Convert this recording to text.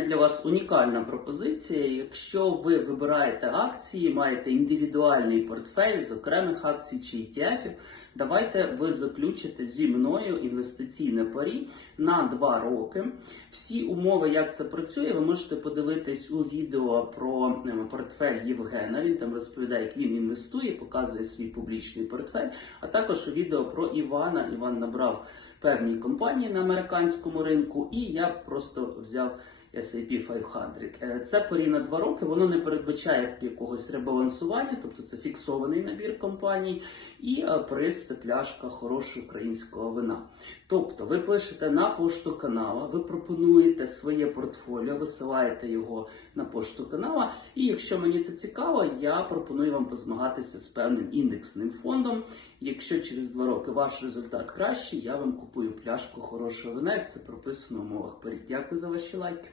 для вас унікальна пропозиція. Якщо ви вибираєте акції, маєте індивідуальний портфель з окремих акцій чи ETF, давайте ви заключите зі мною інвестиційне парі на 2 роки. Всі умови, як це працює, ви можете подивитись у відео про е, портфель Євгена. Він там розповідає, як він інвестує, показує свій публічний портфель, а також у відео про Івана. Іван набрав певні компанії на американському ринку, і я просто взяв. S&P 500. Е, Це парі на 2 роки, воно не передбачає якогось ребалансування, тобто це фіксований набір компаній, і е, приз це пляшка хорошого українського вина. Тобто ви пишете на пошту канала, ви пропонуєте своє портфоліо, висилаєте його на пошту канала, і якщо мені це цікаво, я пропоную вам позмагатися з певним індексним фондом. Якщо через 2 роки ваш результат кращий, я вам купую пляшку хорошого вина, це прописано в умовах парі. Дякую за ваші лайки.